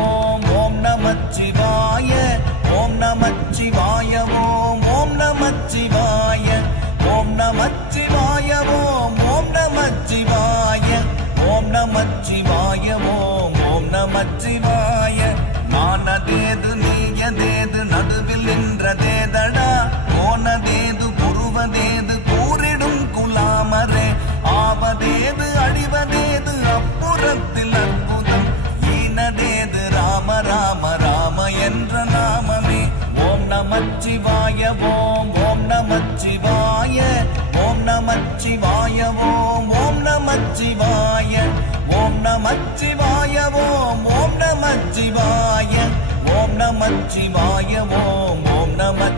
ஓம் ஓம் நமச்சிவாய ஓம் நமச்சிவாய ஓம் ஓம் நமச்சிவாய ஓம் நமச்சிவாய ஓம் ஓம் நமச்சிவாய ஓம் நமச்சிவாய ஓம் ஓம் நமச்சிவாய நானதேது நீயதேது நடுவில் நின்றதேதடா போனதேது புருவதேது கூறிடும் குலாமரே ஆவதேது அழிவதேது அப்புறத்தில் அற்புதம் ஈனதேது ராம ராம ராம என்ற நாமமே ஓம் நமச்சிவாய ஓம் ஓம் நமச்சிவாய ஓம் நமச்சிவாய ஓம் ஓம் நமச்சிவாய ஓம் நமச்சிவாய ஓம் ஓம் நமச்சிவாய ஓம் நமச்சிவாய ஓம் ஓம் நம